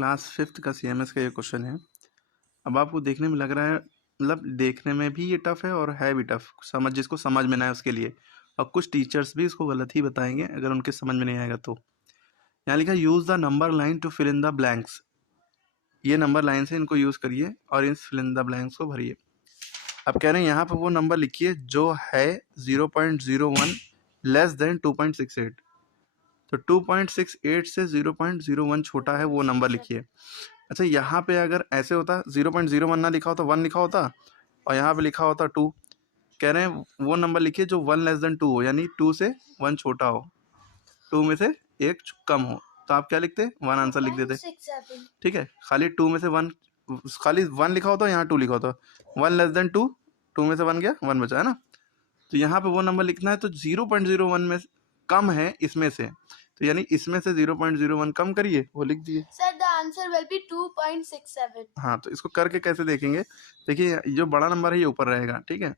Class 5th का CMS का ये क्वेश्चन है। अब आपको देखने में लग रहा है, मतलब देखने में भी ये टफ है और है भी टफ, जिसको समझ में ना आए उसके लिए। और कुछ टीचर्स भी इसको गलत ही बताएंगे अगर उनके समझ में नहीं आएगा तो। यहाँ लिखा use the number line to fill in the blanks. ये नंबर लाइन से इनको यूज करिए और इन फिल इन द ब्लैंक्स को भरिए। अब कह रहे हैं यहाँ पर वो नंबर लिखिए जो है 0.01 लेस देन 2.68। तो 2.68 से 0.01 छोटा है वो नंबर लिखिए। अच्छा, यहाँ पे अगर ऐसे होता 0.01 ना लिखा होता 1 लिखा होता और यहाँ पे लिखा होता 2। कह रहे हैं वो नंबर लिखिए जो 1 लेस देन 2 हो, यानी 2 से 1 छोटा हो, 2 में से 1 कम हो। तो आप क्या लिखते 1 आंसर लिख देते। ठीक है, खाली 2 में से 1, खाली 1 लिखा होता, यहाँ 2 लिखा होता। 1 लेस देन 2, 2 में से 1 गया, 1 बचा है ना। तो यहाँ पे वो नंबर लिखना है। तो 0.01 में कम है इसमें से, तो यानी इसमें से 0.01 कम करिए, वो लिख दिए। Sir the answer will be 2.67। हाँ, तो इसको करके कैसे देखेंगे, देखिए जो बड़ा नंबर है ये ऊपर रहेगा। ठीक है,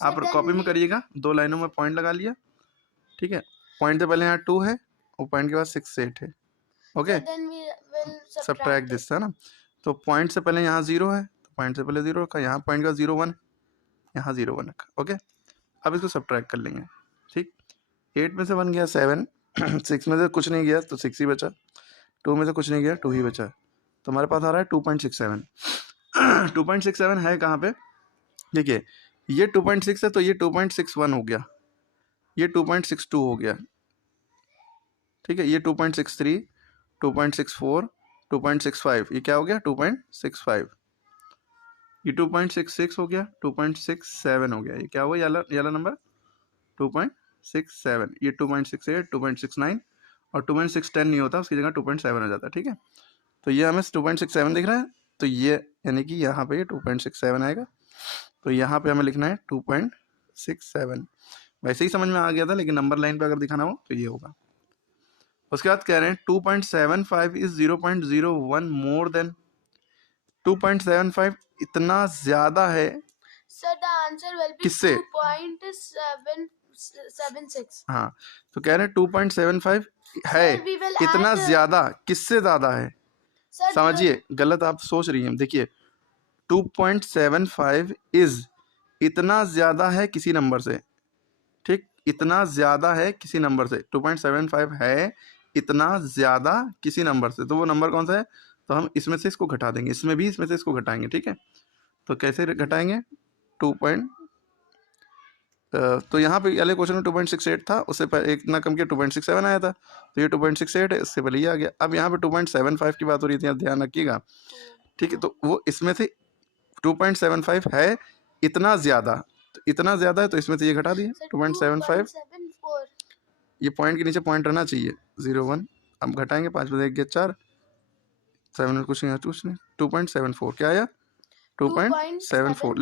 आप कॉपी में करिएगा, 2 लाइनों में पॉइंट लगा लिया। ठीक है, पॉइंट से पहले यहाँ 2 है और पॉइंट के बाद 6 से 8 है। ओके, सब्ट्रैक्ट दिस है ना। तो पॉइंट से पहले यहाँ 0 है, तो पॉइंट से पहले 0 रखा, यहाँ पॉइंट का 0 1, यहाँ 0 1 रखा। ओके, अब इसको सब्ट्रैक्ट कर लेंगे। ठीक, 8 में से 1 गया 7, 6 में से कुछ नहीं गया तो 6 ही बचा, 2 में से कुछ नहीं गया 2 ही बचा। तो हमारे पास आ रहा है 2.67। 2.67 है कहाँ पे, देखिए ये 2.6 है तो ये 2.61 हो गया, ये 2.62 हो गया। ठीक है, ये 2.63, 2.64, 2.65, ये क्या हो गया 2.65। ये 2.66 हो गया, 2.67 हो गया। ये क्या हुआ, येला नंबर 2.67। ये 2.68, 2.69 और 2.610 नहीं होता, उसकी जगह 2.7 हो जाता है। ठीक है, तो ये हमें 2.67 दिख रहा है, तो ये यानी कि यहाँ पे 2.67 आएगा। तो यहाँ पे हमें लिखना है 2.67। वैसे ही समझ में आ गया था, लेकिन नंबर लाइन पे अगर दिखाना हो तो ये होगा। उसके बाद कह रहे हैं 2.75 इज 0.01 मोर देन 2.75 इतना ज्यादा है। Sir the answer will be किससे? 2.776। हाँ, तो कह रहे हैं 2.75 है इतना ज्यादा, किससे ज्यादा है समझिए, गलत आप सोच रही हैं। देखिए 2.75 इज इतना ज्यादा है किसी नंबर से। ठीक, इतना ज्यादा है किसी नंबर से, 2.75 है इतना ज्यादा किसी नंबर से। तो वो नंबर कौन सा है, तो हम इसमें से इसको घटा देंगे, इसमें भी इसमें से इसको घटाएंगे। ठीक है, तो कैसे घटाएंगे, तो यहाँ पे पहले क्वेश्चन में 2.68 था, उससे पहले एक ना कम किया 2.67 आया था, तो ये 2.68 है, इससे पहले ये आ गया। अब यहाँ पे 2.75 की बात हो रही थी, ध्यान रखिएगा। ठीक है, तो वो इसमें से 2.75 है इतना ज्यादा, तो इतना ज्यादा है तो इसमें से ये घटा दिए 2.75। ये पॉइंट के नीचे पॉइंट रहना चाहिए 0.1। अब घटाएंगे, 5 में 1 गया 4, 7 में कुछ नहीं, 2.74 क्या आया 2.74।